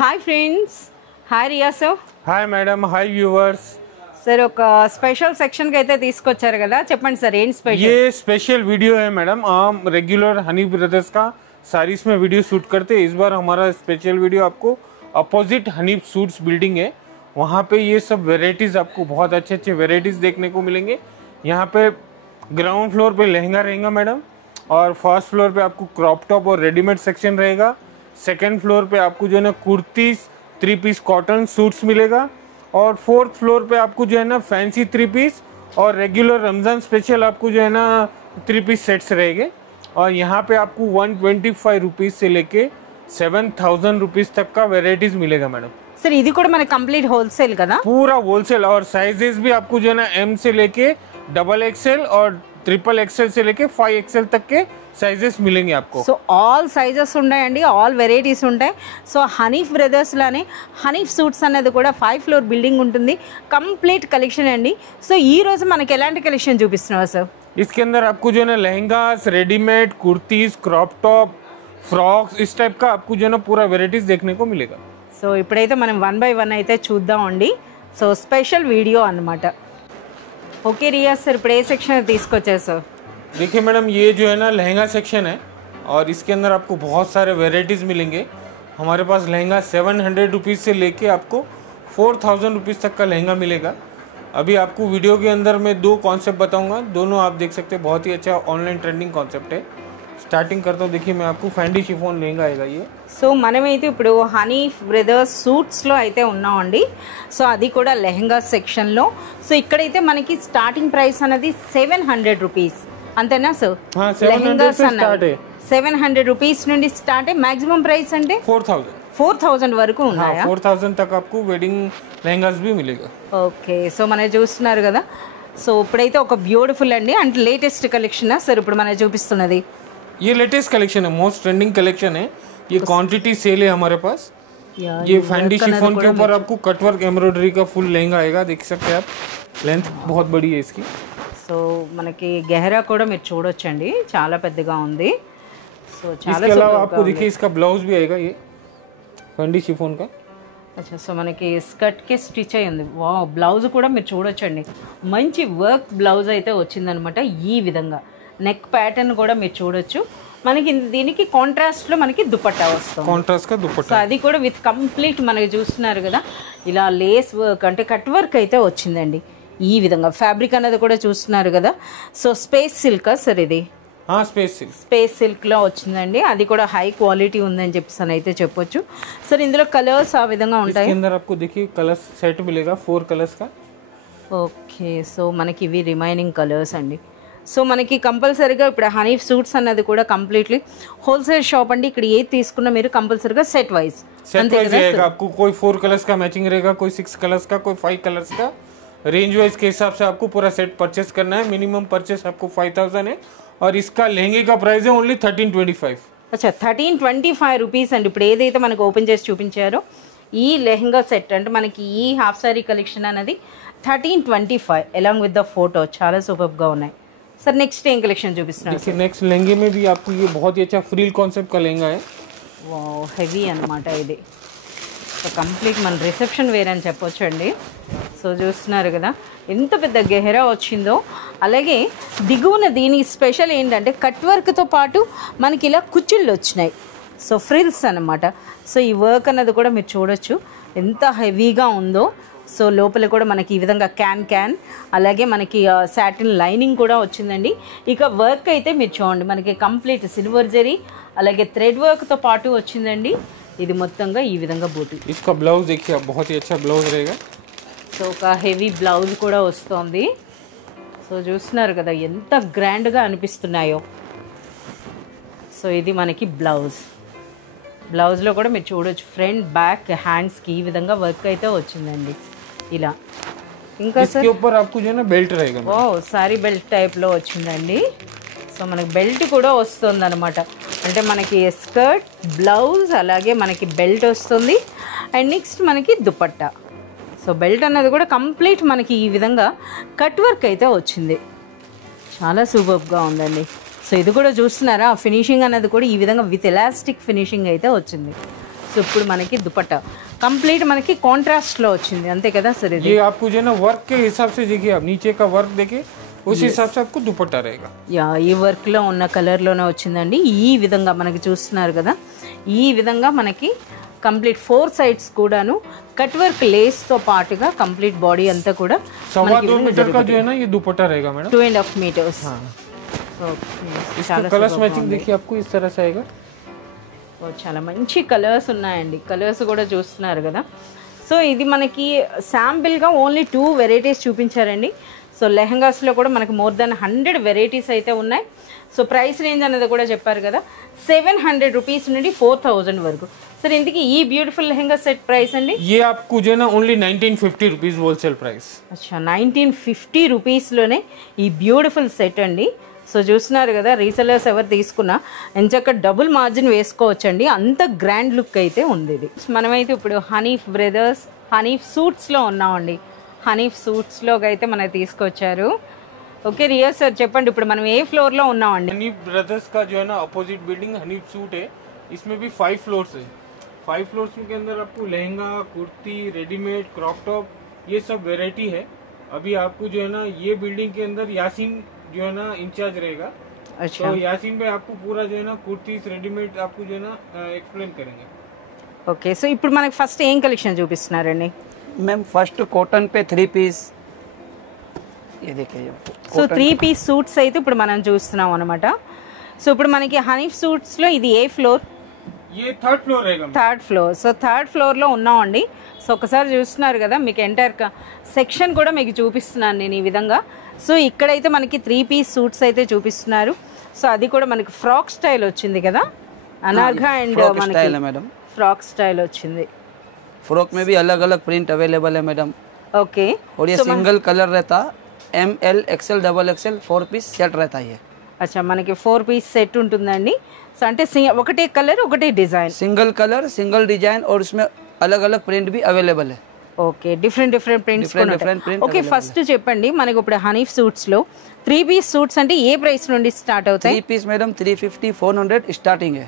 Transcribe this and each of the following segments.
Hi friends, hi Riya sir. Hi madam, hi viewers. Sir ఒక special section కి అయితే తీసుకొచ్చారు కదా, చెప్పండి సార్ ఏంటి స్పెషల్? ये स्पेशल वीडियो है मैडम. हम रेगुलर हनी ब्रदर्स का सारीस में वीडियो शूट करते हैं. इस बार हमारा स्पेशल वीडियो आपको अपोजिट हनी सूट्स बिल्डिंग है, वहाँ पे ये सब वेराइटीज आपको बहुत अच्छे अच्छे वेराइटीज देखने को मिलेंगे. यहाँ पे ग्राउंड फ्लोर पे लहंगा रहेगा मैडम, और फर्स्ट फ्लोर पे आपको क्रॉप टॉप और रेडीमेड सेक्शन रहेगा. सेकेंड फ्लोर पे आपको जो है ना कुर्तीज 3 पीस कॉटन सूट्स मिलेगा, और फोर्थ फ्लोर पे आपको जो है ना फैंसी 3 पीस और रेगुलर रमजान स्पेशल आपको जो है ना 3 पीस सेट्स रहेंगे. और यहाँ पे आपको 125 रुपीज से लेके 7000 रुपीज तक का वेराइटीज मिलेगा मैडम. सर ఇది కూడా మన కంప్లీట్ హోల్సేల్ కదా? पूरा होलसेल, और साइजेस भी आपको जो है ना M से लेके XXL और XXL से लेके 5XL तक के సైజెస్ మిలేంగే आपको. సో ఆల్ సైజెస్ ఉంటాయండి, ఆల్ వెరైటీస్ ఉంటాయి. సో హనీఫ్ బ్రదర్స్ లానే హనీఫ్ సూట్స్ అనేది కూడా 5 ఫ్లోర్ బిల్డింగ్ ఉంటుంది, కంప్లీట్ కలెక్షన్ అండి. సో ఈ రోజు మనకి ఎలాంటి కలెక్షన్ చూపిస్తున్నావా సార్? इसके अंदर आपको जो है ना lehengas, readymade, kurtis, crop top, frocks, इस टाइप का आपको जो है ना पूरा वेराइटीज देखने को मिलेगा. సో ఇప్పుడైతే మనం 1 బై 1 అయితే చూద్దామండి. సో స్పెషల్ వీడియో అన్నమాట. ఓకే రియా సార్, ఇప్పుడు ఏ సెక్షన్ తీసుకొచ్చారు సార్? देखिए मैडम, ये जो है ना लहंगा सेक्शन है, और इसके अंदर आपको बहुत सारे वेराइटीज़ मिलेंगे. हमारे पास लहंगा 700 रुपीज़ से लेके आपको 4000 रुपीज़ तक का लहंगा मिलेगा. अभी आपको वीडियो के अंदर मैं 2 कॉन्सेप्ट बताऊंगा, दोनों आप देख सकते हैं. बहुत ही अच्छा ऑनलाइन ट्रेंडिंग कॉन्सेप्ट है. स्टार्टिंग करता हूँ. देखिए मैं आपको फैंडी शिफॉन लहंगा आएगा ये. సో మనమైతే ఇప్పుడు హనీఫ్ బ్రదర్స్ సూట్స్లో అయితే ఉన్నామండి. సో అది కూడా లెహంగా సెక్షన్లో. సో ఇక్కడైతే మనకి స్టార్టింగ్ ప్రైస్ అనేది 700 రూపీస్ అంతేనా సార్? లెహంగాస్ 700 రూపీస్ నుండి స్టార్ట్ అయ్యి మాక్సిమం ప్రైస్ అంటే 4000 వరకు ఉన్నాయా? 4000 तक आपको वेडिंग लहंगास भी मिलेगा. ఓకే, సో మనం చూస్తున్నారు కదా. సో ఇప్పుడైతే ఒక బ్యూటిఫుల్ అండి, అంటే లేటెస్ట్ కలెక్షన్ సార్ ఇప్పుడు మనం చూపిస్తున్నది. ये लेटेस्ट कलेक्शन है, मोस्ट ट्रेंडिंग कलेक्शन है. ये क्वांटिटी सेल है हमारे पास. ये फैंडी शिफॉन के ऊपर आपको कटवर्क एम्ब्रॉयडरी का फुल लहंगा आएगा. देख सकते हैं आप, लेंथ बहुत बड़ी है इसकी. సో మనకి గెహరా కూడా మీరు చూడొచ్చండి, చాలా పెద్దగా ఉంది. సో చాలా इसके अलावा आपको देखिए इसका ब्लाउज भी आएगा, ये फैंडी शिफॉन का. అచ్చా, సో మనకి స్కర్ట్కి స్టిచ్ అయ్యింది. వా, బ్లౌజ్ కూడా మీరు చూడొచ్చండి, మంచి వర్క్ బ్లౌజ్ అయితే వచ్చిందనమాట. ఈ విధంగా నెక్ ప్యాటర్న్ కూడా మీరు చూడొచ్చు. మనకి దీనికి కాంట్రాస్ట్లో మనకి దుపట్టా వస్తుంది, కాంట్రాస్ట్ కా దుపట్టా. సో అది కూడా విత్ కంప్లీట్ మనకి చూస్తున్నారు కదా, ఇలా లేస్ వర్క్ అంటే కట్ వర్క్ అయితే వచ్చిందండి. ఈ విధంగా ఫ్యాబ్రిక్ అనేది కూడా చూస్తున్నారు కదా. సో స్పేస్ సిల్క్ సార్ ఇది? స్పేస్ సిల్క్లో వచ్చిందండి. అది కూడా హై క్వాలిటీ ఉందని చెప్పేసి అయితే చెప్పొచ్చు. సార్ ఇందులో కలర్స్ ఆ విధంగా ఉంటాయి. కలర్స్ సెట్ మిలేగా 4 కలర్స్ కా. ఓకే, సో మనకి ఇవి రిమైనింగ్ కలర్స్ అండి. సో మనకి కంపల్సరీగా ఇప్పుడు హనీఫ్ సూట్స్ అన్నది కూడా కంప్లీట్లీ హోల్సేల్ షాప్ అండి. ఇక్కడ ఏది తీసుకున్నా మీరు కంపల్సరీగా సెట్ వైజ్ आपको कोई 4 कलर्स का मैचिंग रहेगा, कोई 6 कलर्स का, कोई 5 कलर्स का. रेंज वाइज के हिसाब से आपको पूरा सेट परचेस करना है. मिनिमम परचेस आपको 5000 है, और इसका लहंगे का प्राइस है ओनली 1325. అచ్చా, 1325 రూపీస్ అండి. ఇప్పుడు ఏదైతే మనకు ఓపెన్ చేసి చూపించారో ఈ లెహంగా సెట్ అంటే మనకి ఈ హాఫ్ సారీ కలెక్షన్ అనేది 1325 అలాంగ్ విత్ ద ఫోటో. చాలా సూపర్గా ఉన్నాయి సార్. నెక్స్ట్ ఏం కలెక్షన్ చూపిస్తున్నారు? देखिए नेक्स्ट लहंगे में भी आपको ये बहुत ही अच्छा फ्रिल कॉन्सेप्ट का लहंगा है. వావ్, హెవీ అనమాట ఇది. సో కంప్లీట్ మన రిసెప్షన్ వేర్ అని చెప్పొచ్చు అండి. సో చూస్తున్నారు కదా ఎంత పెద్ద గెహరా వచ్చిందో. అలాగే దిగువన దీని స్పెషల్ ఏంటంటే కట్ వర్క్తో పాటు మనకి ఇలా కుచ్చిళ్ళు వచ్చినాయి. సో ఫ్రిల్స్ అనమాట. సో ఈ వర్క్ అన్నది కూడా మీరు చూడొచ్చు ఎంత హెవీగా ఉందో. సో లోపల కూడా మనకి ఈ విధంగా క్యాన్ అలాగే మనకి సాటిన్ లైనింగ్ కూడా వచ్చిందండి. ఇక వర్క్ అయితే మీరు చూడండి, మనకి కంప్లీట్ సిల్వర్ జరీ అలాగే థ్రెడ్ వర్క్తో పాటు వచ్చిందండి. ఇది మొత్తంగా ఈ విధంగా బూటీ. इसका ब्लाउज देखिए आप, बहुत ही अच्छा ब्लाउज रहेगा. సో ఒక హెవీ బ్లౌజ్ కూడా వస్తుంది. సో చూస్తున్నారు కదా ఎంత గ్రాండ్గా అనిపిస్తున్నాయో. సో ఇది మనకి బ్లౌజ్లో కూడా మీరు చూడొచ్చు ఫ్రంట్ బ్యాక్ హ్యాండ్స్కి ఈ విధంగా వర్క్ అయితే వచ్చిందండి ఇలా. ఇంకా इसके ऊपर आपको जो है ना बेल्ट रहेगा. ఓ, సారీ బెల్ట్ టైప్లో వచ్చిందండి. సో మనకి బెల్ట్ కూడా వస్తుంది అనమాట. అంటే మనకి స్కర్ట్, బ్లౌజ్ అలాగే మనకి బెల్ట్ వస్తుంది. అండ్ నెక్స్ట్ మనకి దుపట్టా. సో బెల్ట్ అన్నది కూడా కంప్లీట్ మనకి ఈ విధంగా కట్ వర్క్ అయితే వచ్చింది. చాలా సూపర్గా ఉందండి. సో ఇది కూడా చూస్తున్నారా, ఫినిషింగ్ అన్నది కూడా ఈ విధంగా విత్ ఎలాస్టిక్ ఫినిషింగ్ అయితే వచ్చింది. సో ఇప్పుడు మనకి దుపట్టా కంప్లీట్ మనకి కాంట్రాస్ట్ లో వచ్చింది అంతే కదా సార్ ఇది ये आपको जो है ना वर्क के हिसाब से देखिए, आप नीचे का वर्क देखिए, उस हिसाब से आपको दुपट्टा रहेगा। యా ఈ వర్క్ లో ఉన్న కలర్ లోనే వచ్చిందండి ఈ విధంగా మనకి చూస్తున్నారు కదా ఈ విధంగా మనకి కంప్లీట్ 4 సైడ్స్ కూడాను కట్ వర్క్ లేస్ తో పాటుగా కంప్లీట్ బాడీ అంతా కూడా 2.25 मीटर का जो है ना ये दुपट्टा रहेगा मैडम। 2.5 మీటర్స్ इसका कलर्स मैचिंग देखिए आपको इस तरह से आएगा। చాలా మంచి కలర్స్ ఉన్నాయండి కలర్స్ కూడా చూస్తున్నారు కదా సో ఇది మనకి శాంపిల్గా ఓన్లీ 2 వెరైటీస్ చూపించారండి సో లెహంగాస్లో కూడా మనకి మోర్ దాన్ 100 వెరైటీస్ అయితే ఉన్నాయి సో ప్రైస్ రేంజ్ అనేది కూడా చెప్పారు కదా 700 రూపీస్ నుండి 4000 వరకు సరే ఇంతకీ ఈ బ్యూటిఫుల్ లెహంగా సెట్ ప్రైస్ అండి ये आपको जो है ना ओनली 1950 रुपीज होलसेल प्राइस। అచ్చా 1950 రూపీస్లోనే ఈ బ్యూటిఫుల్ సెట్ అండి సో చూస్తున్నారు కదా రీసెలర్స్ ఎవరు తీసుకున్నా ఎంచక్క డబుల్ మార్జిన్ వేసుకోవచ్చండి అంత గ్రాండ్ లుక్ అయితే ఉంది ఇది మనమైతే ఇప్పుడు హనీఫ్ బ్రదర్స్ హనీఫ్ సూట్స్లో ఉన్నామండి హనీఫ్ సూట్స్లోకి అయితే మనకి తీసుకొచ్చారు ఓకే రియా సార్ చెప్పండి ఇప్పుడు మనం ఏ ఫ్లోర్లో ఉన్నామండి हनीफ ब्रदर्स का जो है ना अपोजिट बिल्डिंग हनीफ सूट है, इसमें भी 5 फ्लोर्स है। 5 फ्लोर्स के अंदर आपको lehenga, kurti, readymade, crop top ये सब वेराइटी है। अभी आपको जो है ना ये बिल्डिंग के अंदर यासीन जो है ना इंचार्ज रहेगा। अच्छा तो यासीन भाई आपको पूरा जो है ना कुर्तीस रेडीमेड आपको जो है ना एक्सप्लेन करेंगे। ఓకే సో ఇప్పుడు మనకి ఫస్ట్ ఏం కలెక్షన్ చూపిస్తున్నారండి मैम फर्स्ट कॉटन पे 3 पीस ये देखिए ये సో 3 పీస్ సూట్స్ అయితే ఇప్పుడు మనం చూస్తున్నాం అనమాట సో ఇప్పుడు మనకి హనీఫ్ సూట్స్లో ఇది ఏ ఫ్లోర్ ये 3rd फ्लोर रहेगा। థర్డ్ ఫ్లోర్ సో థర్డ్ ఫ్లోర్లో ఉన్నామండి సో ఒకసారి చూస్తున్నారు కదా మీకు ఎంటైర్ సెక్షన్ కూడా మీకు చూపిస్తున్నాను నేను ఈ విధంగా సో ఇక్కడైతే మనకి 3 పీస్ సూట్స్ అయితే చూపిస్తున్నారు సో అది కూడా మనకి ఫ్రాక్ స్టైల్ వచ్చింది కదా అనార్ఘా అండ్ फ्रॉक మనకి स्टाइल है मैडम। ఫ్రాక్ స్టైల్ వచ్చింది फ्रॉक में भी अलग अलग प्रिंट अवेलेबल है मैडम ఓకే और ये सिंगल कलर रहता ML XL XXL 4 piece set रहता है। అచ్చా మనకి 4 పీస్ సెట్ ఉంటుందండి సో అంటే ఒకటే కలర్ ఒకటే design single colour single design और उसमें अलग अलग प्रिंट भी अवेलेबल है। Okay different prints Different print okay first చెప్పండి మనకి ఇప్పుడు హనీఫ్ సూట్స్ లో 3 పీస్ సూట్స్ అంటే ఏ ప్రైస్ నుండి స్టార్ట్ అవుతాయి 3 पीस मैडम 350 400 स्टार्टिंग है।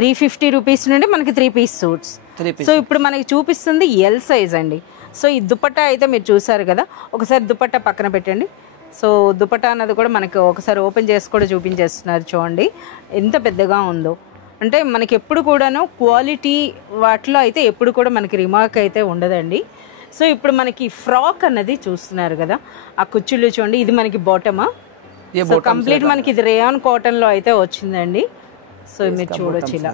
350 రూపీస్ నుండి మనకి 3 పీస్ సూట్స్ 3 पीस సో ఇప్పుడు మనకి చూపిస్తుంది ఎల్ సైజ్ అండి సో ఈ దుపట్టా అయితే మీరు చూసారు కదా ఒకసారి దుపట్టా పక్కన పెట్టండి సో దుపట్టా అన్నది కూడా మనకి ఒకసారి ఓపెన్ చేసి కూడా చూపించేస్తున్నారు చూడండి ఎంత పెద్దగా ఉందో అంటే మనకి ఎప్పుడు కూడాను క్వాలిటీ వాటిలో అయితే ఎప్పుడు కూడా మనకి రిమార్క్ అయితే ఉండదండి సో ఇప్పుడు మనకి ఫ్రాక్ అన్నది చూస్తున్నారు కదా ఆ కుచ్చుళ్ళు చూడండి ఇది మనకి బాటమా ये సో కంప్లీట్ మనకి ఇది రేయాన్ కాటన్ లో అయితే వచ్చిందండి సో మీరు చూడొచ్చు ఇలా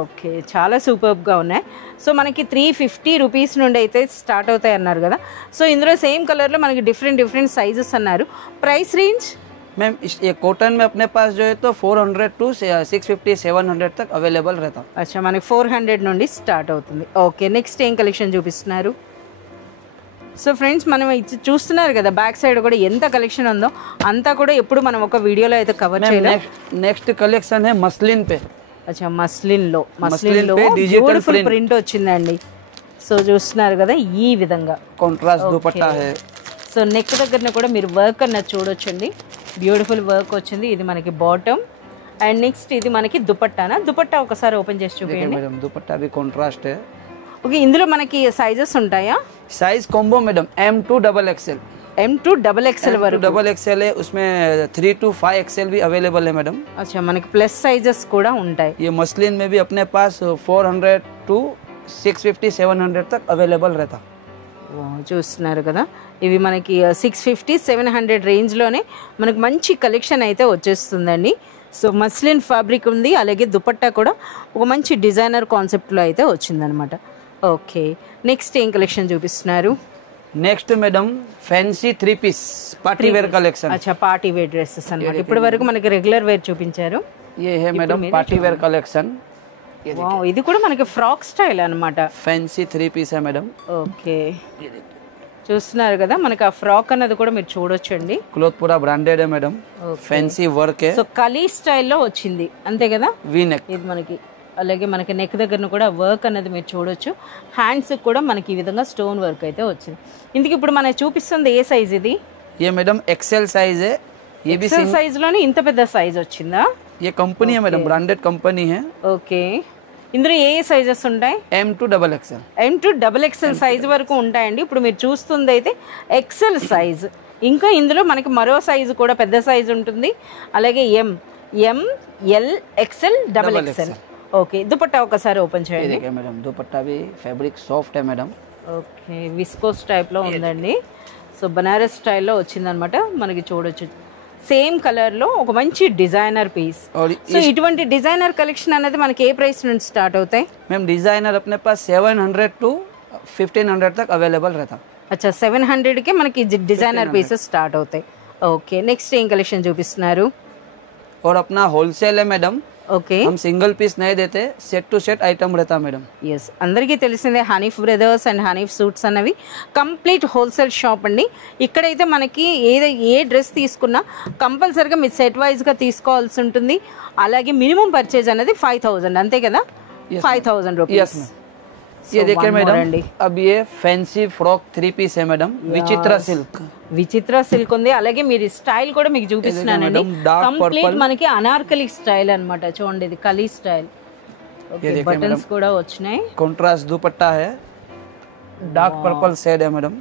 ఓకే చాలా సూపర్గా ఉన్నాయి సో మనకి 350 రూపీస్ నుండి అయితే స్టార్ట్ అవుతాయి అన్నారు కదా సో ఇందులో సేమ్ కలర్లో మనకి డిఫరెంట్ సైజెస్ అన్నారు ప్రైస్ రేంజ్ मैम ये कॉटन में अपने पास जो है तो 400 टू 650 700 तक अवेलेबल रहता। అచ్చా మనకి 400 నుండి స్టార్ట్ అవుతుంది ఓకే నెక్స్ట్ ఏం కలెక్షన్ చూపిస్తున్నారు సో ఫ్రెండ్స్ మనం చూస్తున్నారు కదా బ్యాక్ సైడ్ కూడా ఎంత కలెక్షన్ ఉందో అంతా కూడా ఎప్పుడు మనం ఒక వీడియోలో అయితే కవర్ చేయలేం नेक्स्ट कलेक्शन है मसलिन पे। అచ్చా మస్లిన్లో पे digital బ్యూటిఫుల్ print। ప్రింట్ వచ్చిందండి సో చూస్తున్నారు కదా ఈ విధంగా कॉन्ट्रास्ट दुपट्टा है। సో నెక్ దగ్గర కూడా మీరు వర్క్ అన్నది చూడొచ్చండి బ్యూటిఫుల్ వర్క్ వచ్చింది ఇది మనకి బాటమ్ అండ్ నెక్స్ట్ ఇది మనకి దుపట్టానా దుపట్టా ఒకసారి ఓపెన్ చేసి देखिए చూపించండి मैडम दुपट्टा भी कॉन्ट्रास्ट है। ఓకే ఇందులో మనకి సైజెస్ ఉంటాయా size combo madam M2 XXL M2 XXL వరకు डबल XL है उसमें 3 to 5 XL भी अवेलेबल है मैडम। అచ్చా మనకి ప్లస్ సైజెస్ కూడా ఉంటాయి ये मसलिन में भी अपने पास 400 टू 650 700 तक अवेलेबल रहता। చూస్తున్నారు కదా ఇవి మనకి 650 700 రేంజ్లోనే మనకి మంచి కలెక్షన్ అయితే వచ్చేస్తుందండి సో మస్లిన్ ఫ్యాబ్రిక్ ఉంది అలాగే దుపట్టా కూడా ఒక మంచి డిజైనర్ కాన్సెప్ట్లో అయితే వచ్చిందనమాట ఓకే నెక్స్ట్ ఏం కలెక్షన్ చూపిస్తున్నారు next madam fancy 3 piece party wear collection. అచ్చా పార్టీ వేర్ డ్రెస్సెస్ అన్నమాట ఇప్పటి వరకు మనకి రెగ్యులర్ వేర్ చూపించారు ये है madam party wear collection. Wow ఇది కూడా మనకి ఫ్రాక్ స్టైల్ అన్నమాట फैंसी 3 पीस है मैडम। ఓకే చూస్తున్నారు కదా మనకి ఆ ఫ్రాక్ అన్నది కూడా మీరు చూడొచ్చండి क्लॉथ पूरा ब्रांडेड है मैडम। फैंसी वर्क है సో కలీ స్టైల్లో వచ్చింది అంతే కదా वी नेक। ఇది మనకి అలాగే మనకి నెక్ దగ్గర కూడా వర్క్ అనేది మీరు చూడొచ్చు హ్యాండ్స్ కూడా మనకి ఈ విధంగా స్టోన్ వర్క్ అయితే వచ్చింది ఇందుకు ఇప్పుడు మనకి చూపిస్తుంది ఏ సైజ్ ఇది ये मैडम एक्सेल साइज है। ये भी సైజ్ లోనే ఇంత పెద్ద సైజ్ వచ్చిందా ये कंपनी है मैडम ब्रांडेड कंपनी है। ఓకే ఇందులో ఏ సైజెస్ ఉంటాయి? M to double XL. M to double XL size వరకు ఉంటాయండి. ఇప్పుడు మీరు చూస్తుంది అయితే XL సైజ్. ఇంకా ఇందులో మనకి మరో సైజు కూడా పెద్ద సైజు ఉంటుంది. అలాగే M, L, XL, double XL. Okay, dupatta ఒకసారి ఓపెన్ చేయండి. మేడం దుపట్టా भी फैब्रिक सॉफ्ट है मैडम. ఓకే, విస్కోస్ టైప్ లో ఉందండి. సో బనారస్ స్టైల్లో వచ్చిందనమాట. మనకి చూడొచ్చు సేమ్ కలర్ లో ఒక మంచి డిజైనర్ పీస్. సో ఇటువంటి డిజైనర్ కలెక్షన్ అనేది మనకి ఏ ప్రైస్ నుంచి స్టార్ట్ అవుతాయి? मैम डिजाइनर अपने पास 700 to 1500 तक अवेलेबल रहता. అచ్చా, 700 కే మనకి డిజైనర్ పీసెస్ స్టార్ట్ అవుతాయి. ఓకే, నెక్స్ట్ ఏం కలెక్షన్ చూపిస్తున్నారు? और अपना होलसेल है मैडम. ఓకే, हम सिंगल पीस नहीं देते, सेट टू सेट आइटम रहता मैडम. ఎస్, అందరికీ తెలిసిందే Hanif brothers and Hanif suits అన్నవి కంప్లీట్ హోల్సేల్ షాప్ అండి. ఇక్కడైతే మనకి ఏ డ్రెస్ తీసుకున్నా కంపల్సరీగా మీరు సెట్ వైజ్గా తీసుకోవాల్సి ఉంటుంది. అలాగే మినిమం పర్చేజ్ అనేది 5000, అంతే కదా? 5000 రూపీస్. ये देखिए मैडम, अब ये फैंसी फ्रॉक 3 पीस है मैडम, विचित्रा सिल्क. విచిత్ర సిల్క్ ఉంది. అలాగే మీరు స్టైల్ కూడా మీకు చూపిస్తున్నానండి. కంప్లీట్ మనకి అనార్కలి స్టైల్ అన్నమాట. చూడండి, ఇది కలీ స్టైల్. బటన్స్ కూడా వచ్చినాయి. కాంట్రాస్ట్ దుపట్టా है, डार्क पर्पल शेड है मैडम.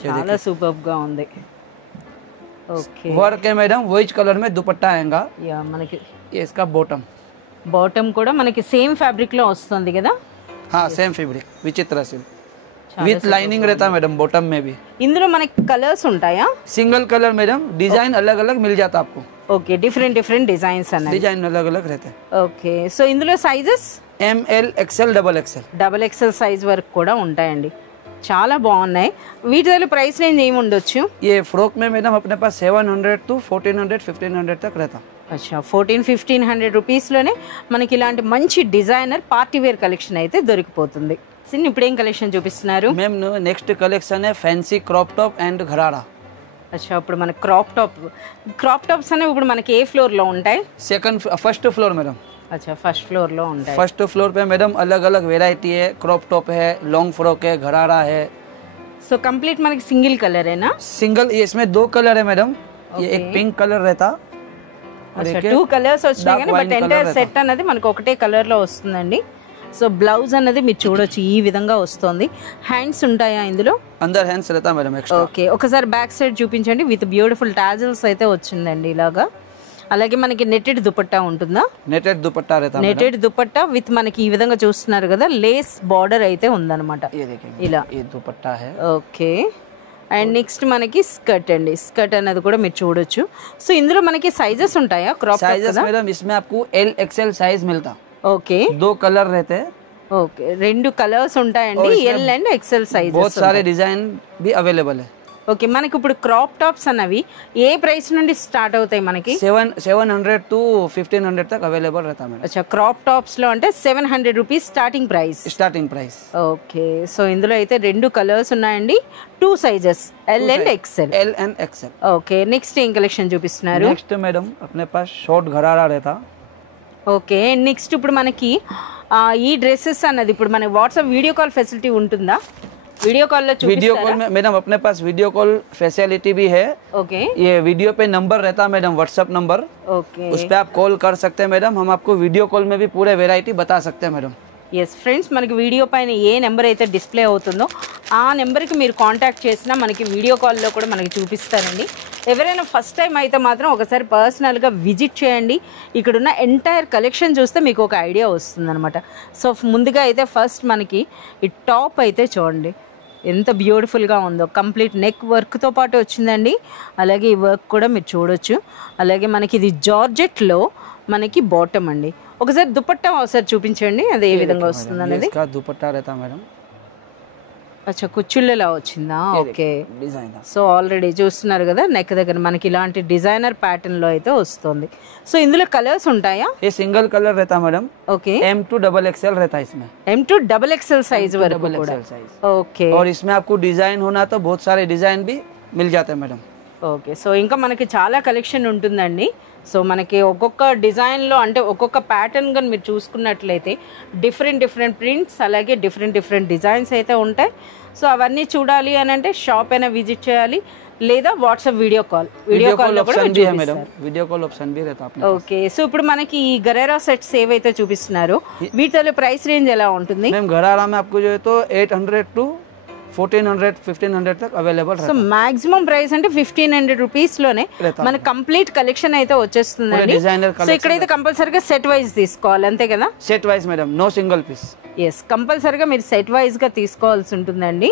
చాలా సూపర్ గా ఉంది. ఓకే, वर्क है मैडम, वॉइस कलर में दुपट्टा आएगा. యా, మనకి ये इसका बॉटम. బాటమ్ కూడా మనకి సేమ్ ఫ్యాబ్రిక్ లో వస్తుంది కదా? हाँ, same fabric, Vichitra silk with lining रहता मैडम. बॉटम में भी ఇందులో మనకి కలర్స్ ఉంటాయా? सिंगल कलर मैडम, डिजाइन अलग अलग मिल जाता आपको. ఓకే, డిఫరెంట్ డిజైన్స్ అన్నది. डिजाइन अलग अलग रहते हैं. ఓకే, సో ఇందులో sizes M, L, XL, double XL. Double XL size వరకు కూడా ఉంటాయండి. చాలా బాగున్నాయి. వీటి దగ్గర ప్రైస్ రేంజ్ ఏమి ఉండొచ్చు? ये फ्रॉक में मैडम अपने पास 700 to 1400 1500 तक रहता. అచ్చా, 1400-1500 రూపీస్లోనే మనకి ఇలాంటి మంచి డిజైనర్ పార్టీ వేర్ కలెక్షన్ అయితే దొరికిపోతుంది. ఇప్పుడు ఏం కలెక్షన్ చూపిస్తున్నారు? मैम नेक्स्ट कलेक्शन है fancy crop top and gharara. అచ్చా, ఇప్పుడు మన క్రాప్ టాప్స్ అనేవి ఇప్పుడు మనకి ఏ ఫ్లోర్ లో ఉంటాయి? First floor madam. అచ్చా, ఫస్ట్ ఫ్లోర్ లో ఉంటాయి. फर्स्ट फ्लोर पे मैडम अलग अलग वेराइटी है. क्रॉप टॉप है, लॉन्ग फ्रॉक है, घरारा है. సో కంప్లీట్ మనకి సింగిల్ కలరేనా? सिंगल, ये इसमें 2 कलर है मैडम. ये एक पिंक कलर रहता. అచ్చా, 2 కలర్స్ వచ్చినాయి కానీ బట్ ఎంటైర్ సెట్ అనేది మనకు ఒకటే కలర్ లో వస్తుందండి. సో బ్లౌజ్ అనేది మీరు చూడొచ్చు ఈ విధంగా వస్తుంది. హ్యాండ్స్ ఉంటాయా ఇందులో? अंदर हैंड्स रहता मैडम एक्स्ट्रा. ఓకే, ఒకసారి బ్యాక్ సైడ్ చూపించండి. విత్ బ్యూటిఫుల్ టాజిల్స్ అయితే వచ్చిందండి ఇలాగా. అలాగే మనకి నెటెడ్ దుపట్టా ఉంటుందా? नेटेड दुपट्टा रहता. నెటెడ్ దుపట్టా విత్ మనకి ఈ విధంగా చూస్తున్నారు కదా, లేస్ బార్డర్ అయితే ఉందన్నమాట. ये देखिए ఇలా. ये दुपट्टा है. ఓకే, అండ్ నెక్స్ట్ మనకి స్కర్ట్ అండి. స్కర్ట్ అనేది కూడా మీరు చూడొచ్చు. సో ఇందులో మనకి సైజెస్ ఉంటాయా? క్రాప్ టాప్ साइजेस కదా? मैडम इसमें आपको L, XL साइज मिलता. ఓకే, 2 कलर रहते. ఓకే, 2 కలర్స్ ఉంటాయండి. L and XL size. बहुत सारे डिजाइन भी अवेलेबल है. ఓకే, మనకి ఇప్పుడు క్రాప్ టాప్స్ అన్నవి ఏ ప్రైస్ నుండి స్టార్ట్ అవుతాయి మనకి? 700 to 1500 तक अवेलेबल रहता मैडम. అచ్చా, క్రాప్ టాప్స్ లో అంటే 700 rupees starting price. Starting price. Okay, so ఇందులో అయితే 2 కలర్స్ ఉన్నాయండి. 2 sizes L and XL. L and XL. Okay, next ఏం కలెక్షన్ చూపిస్తున్నారు? नेक्स्ट मैडम अपने पास शॉर्ट घरारा रहता. ఓకే, నెక్స్ట్ ఇప్పుడు మనకి ఈ డ్రెస్సెస్ అన్నది ఇప్పుడు మనకి వాట్సాప్ వీడియో కాల్ ఫెసిలిటీ ఉంటుందా? వీడియో కాల్ లో वीडियो कॉल में मैडम अपने पास वीडियो कॉल फैसिलिटी भी है. ఓకే, ये वीडियो पे नंबर रहता मैडम, व्हाट्सएप नंबर. ఓకే, उस पे आप कॉल कर सकते हैं मैडम. हम आपको वीडियो कॉल में भी पूरे वेराइटी बता सकते हैं मैडम. ఎస్ ఫ్రెండ్స్, మనకి వీడియో పైన ఏ నెంబర్ అయితే డిస్ప్లే అవుతుందో ఆ నెంబర్కి మీరు కాంటాక్ట్ చేసినా మనకి వీడియో కాల్లో కూడా మనకి చూపిస్తారండి. ఎవరైనా ఫస్ట్ టైం అయితే మాత్రం ఒకసారి పర్సనల్గా విజిట్ చేయండి. ఇక్కడున్న ఎంటైర్ కలెక్షన్ చూస్తే మీకు ఒక ఐడియా వస్తుందన్నమాట. సో ముందుగా అయితే ఫస్ట్ మనకి ఈ టాప్ అయితే చూడండి ఎంత బ్యూటిఫుల్గా ఉందో. కంప్లీట్ నెక్ వర్క్తో పాటు వచ్చిందండి. అలాగే ఈ వర్క్ కూడా మీరు చూడొచ్చు. అలాగే మనకి ఇది జార్జెట్లో మనకి బాటమ్ అండి. ఒకసారి దుపట్టా ఒకసారి చూపించండి, అది ఏ విధంగా వస్తుంది అనేది. इसका दुपट्टा रहता मैडम. అచ్చా, కుచ్చుళ్ళలా వచ్చిందా? Okay, design. సో ఆల్రెడీ చూస్తున్నారు కదా నెక్ దగ్గర మనకి ఇలాంటి డిజైనర్ ప్యాటర్న్ లో అయితే వస్తుంది. సో ఇందులో కలర్స్ ఉంటాయా? ये सिंगल कलर रहता madam. Okay, M to double XL रहता है इसमें. M to double XL size వరకు डबल కూడా. XL size. ఓకే, और इसमें आपको डिजाइन होना तो बहुत सारे डिजाइन भी मिल जाते हैं मैडम. ఓకే, సో ఇంకా మనకి చాలా కలెక్షన్ ఉంటుందండి. సో మనకి ఒక్కొక్క డిజైన్లో అంటే ఒక్కొక్క ప్యాటర్న్ కానీ మీరు చూసుకున్నట్లయితే డిఫరెంట్ ప్రింట్స్ అలాగే డిఫరెంట్ డిజైన్స్ అయితే ఉంటాయి. సో అవన్నీ చూడాలి అని అంటే షాప్ అయినా విజిట్ చేయాలి, లేదా వాట్సాప్ వీడియో కాల్ లో కూడా ऑप्शन भी है मैडम, वीडियो कॉल ऑप्शन भी रहता है अपने। ఓకే, సో ఇప్పుడు మనకి ఈ గరేరా సెట్స్ ఏవైతే చూపిస్తున్నారో వీటిలో ప్రైస్ రేంజ్ ఎలా ఉంటుంది? मैम घरारा में आपको जो है तो 800 to 1400 1500 तक अवेलेबल సో మాక్సిమం ప్రైస్ అంటే 1500 రూపీస్ లోనే మన కంప్లీట్ కలెక్షన్ అయితే వచ్చేస్తుందండి. డిజైనర్ సో ఇక్కడైతే కంపల్సరీగా సెట్ వైజ్ తీసుకోవాలి అంతే కదా? Set wise madam, no single piece. Yes, కంపల్సరీగా మీరు సెట్ వైజ్గా తీసుకోవాల్సి ఉంటుందండి.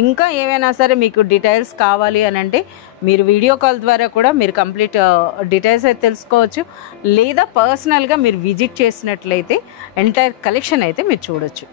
ఇంకా ఏమైనా సరే మీకు డీటెయిల్స్ కావాలి అని అంటే మీరు వీడియో కాల్ ద్వారా కూడా మీరు కంప్లీట్ డీటెయిల్స్ అయితే తెలుసుకోవచ్చు, లేదా పర్సనల్గా మీరు విజిట్ చేసినట్లయితే ఎంటైర్ కలెక్షన్ అయితే మీరు చూడొచ్చు.